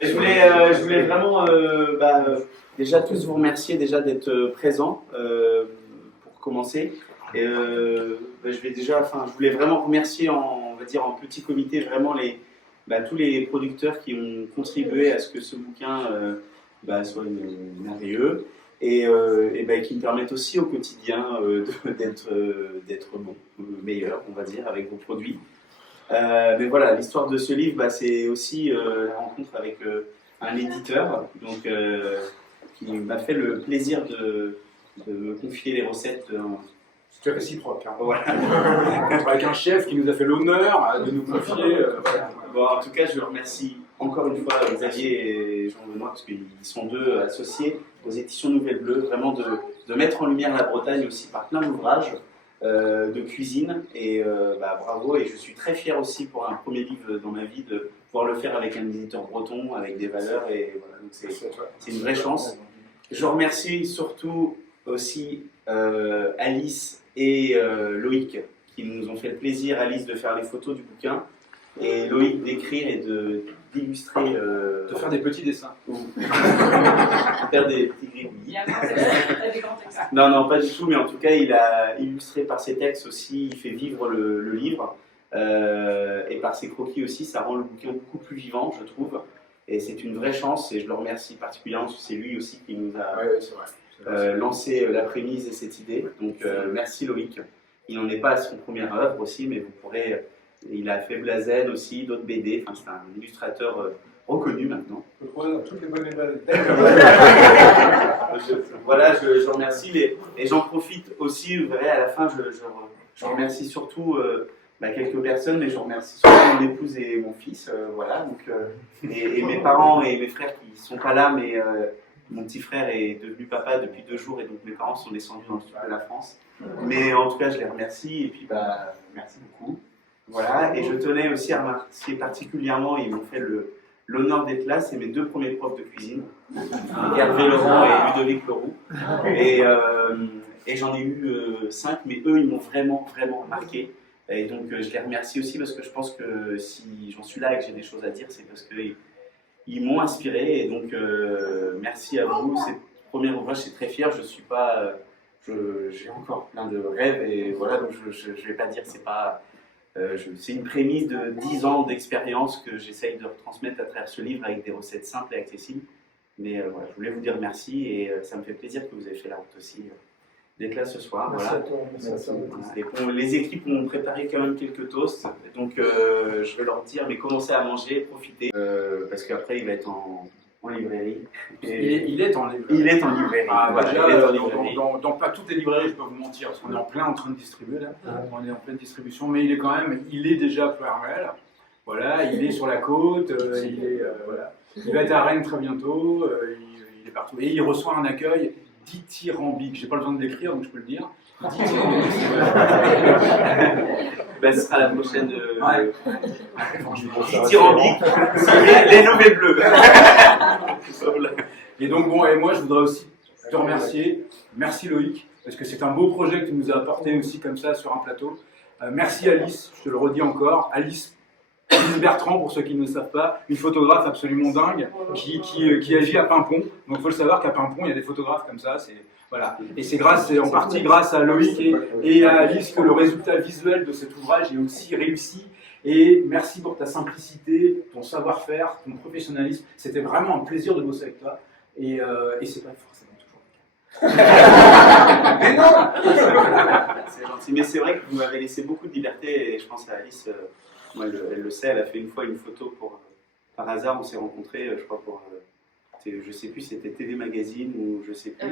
Je voulais vraiment déjà tous vous remercier déjà d'être présents pour commencer. Et je voulais vraiment remercier on va dire en petit comité vraiment tous les producteurs qui ont contribué à ce que ce bouquin soit merveilleux et qui me permettent aussi au quotidien d'être meilleur, on va dire, avec vos produits. Mais voilà, l'histoire de ce livre, c'est aussi la rencontre avec un éditeur qui m'a fait le plaisir de me confier les recettes. C'était réciproque. Hein. Voilà. Avec un chef qui nous a fait l'honneur de nous confier. Bon, en tout cas, je remercie encore une fois Xavier et Jean-Benoît, parce qu'ils sont deux associés aux éditions Nouvelle Bleue, vraiment de mettre en lumière la Bretagne aussi par plein d'ouvrages de cuisine. Et bravo, et je suis très fier aussi pour un premier livre dans ma vie de pouvoir le faire avec un éditeur breton, avec des valeurs, et voilà, donc c'est une vraie chance. Je remercie surtout aussi Alice et Loïc qui nous ont fait le plaisir, Alice de faire les photos du bouquin et Loïc d'écrire et d'illustrer. De faire des petits dessins. Faire des petits gribouillis. Non, pas du tout, mais en tout cas, il a illustré par ses textes aussi, il fait vivre le livre. Et par ses croquis aussi, ça rend le bouquin beaucoup plus vivant, je trouve. Et c'est une vraie chance, et je le remercie particulièrement, parce que c'est lui aussi qui nous a lancé la prémisse et cette idée. Donc merci Loïc. Il n'en est pas à son première œuvre aussi, mais vous pourrez... Il a fait Blazen aussi, d'autres BD. Enfin, c'est un illustrateur reconnu maintenant. Je trouve dans toutes les bonnes BD. Voilà, je remercie. Et j'en profite aussi, vous verrez, à la fin, je remercie surtout quelques personnes, mais je remercie surtout mon épouse et mon fils. Voilà, donc, et mes parents et mes frères qui ne sont pas là, mais mon petit frère est devenu papa depuis 2 jours, et donc mes parents sont descendus dans le sud de la France. Mais en tout cas, je les remercie, et puis merci beaucoup. Voilà, et je tenais aussi à remercier particulièrement, ils m'ont fait l'honneur d'être là, c'est mes 2 premiers profs de cuisine, Hervé Laurent et Ludovic Leroux. Et j'en ai eu 5, mais eux, ils m'ont vraiment, vraiment marqué. Et donc, je les remercie aussi parce que je pense que si j'en suis là et que j'ai des choses à dire, c'est parce qu'ils m'ont inspiré. Et donc, merci à vous. C'est le premier ouvrage, je suis très fier. Je suis pas... j'ai encore plein de rêves et voilà, donc je ne vais pas dire, c'est pas... c'est une prémisse de 10 ans d'expérience que j'essaye de retransmettre à travers ce livre avec des recettes simples et accessibles. Mais voilà, je voulais vous dire merci et ça me fait plaisir que vous ayez fait la route aussi d'être là ce soir. Merci voilà. à toi. Merci. Et bon, les équipes ont préparé quand même quelques toasts, donc je vais leur dire, mais commencez à manger, profitez, parce qu'après il va être en librairie. Il est en librairie. Il est en librairie. Ah, voilà, déjà, il est en librairie. dans pas toutes les librairies, je peux vous mentir, parce qu'on est en plein en train de distribuer là. On est en pleine distribution, mais il est déjà à Ploërmel. Voilà, il est sur la côte, voilà. Il va être à Rennes très bientôt, il est partout. Et il reçoit un accueil dithyrambique. J'ai pas le temps de l'écrire, donc je peux le dire. Dithyrambique. Ce sera la prochaine. Dithyrambique, les nommés bleus. Et donc bon, et moi je voudrais aussi te remercier. Merci Loïc, parce que c'est un beau projet que tu nous as apporté aussi comme ça sur un plateau. Merci Alice, je te le redis encore. Alice Bertrand, pour ceux qui ne le savent pas, une photographe absolument dingue qui agit à Pimpon. Donc il faut le savoir qu'à Pimpon, il y a des photographes comme ça. Voilà. Et c'est en partie grâce à Loïc et à Alice que le résultat visuel de cet ouvrage est aussi réussi. Et merci pour ta simplicité, ton savoir-faire, ton professionnalisme. C'était vraiment un plaisir de bosser avec toi. Et c'est pas forcément toujours le cas. Mais non. C'est gentil. Mais c'est vrai que vous m'avez laissé beaucoup de liberté et je pense à Alice. Moi, elle le sait, elle a fait une fois une photo par hasard, on s'est rencontrés, je crois, je sais plus, c'était TV Magazine ou je sais plus.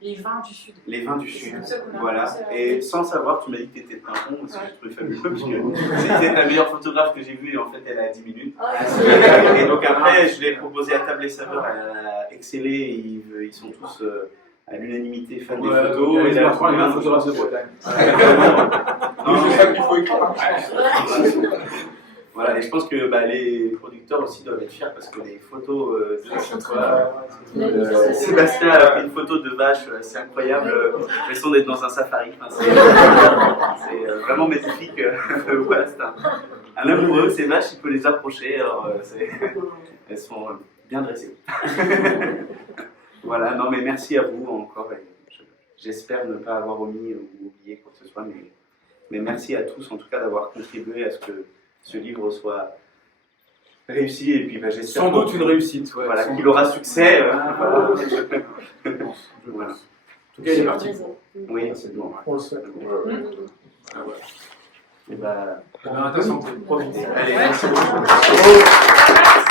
Les vins du Sud. Les vins du Sud, voilà. Et sans savoir, tu m'as dit que tu étais de Pimpon, parce que je trouvais fabuleux, parce que c'était la meilleure photographe que j'ai vue, et en fait, elle a 10 minutes. Et donc après, je l'ai proposé à Table et Saveur, elle a excellé, et ils sont tous à l'unanimité fans des photos. Et la première photographe de Bretagne. C'est ça qu'il faut écrire. Voilà, et je pense que les producteurs aussi doivent être fiers parce que les photos de chaque fois. Sébastien a fait une photo de vache, c'est incroyable. J'ai l'impression d'être dans un safari. Enfin, c'est vraiment magnifique. Voilà, c'est un amoureux, ces vaches, il peut les approcher. Alors, elles sont bien dressé. Voilà, non mais merci à vous encore. Et j'espère ne pas avoir omis ou oublié quoi que ce soit, mais merci à tous en tout cas d'avoir contribué à ce que ce livre soit réussi et puis j'espère Sans doute une réussite. Ouais, voilà, sans qu'il doute. aura succès. Voilà. Je pense. Voilà. En tout cas, il est parti. Oui, c'est bon. On le souhaite. Et bah, Intéressant. Profitez. allez, Ouais. merci beaucoup.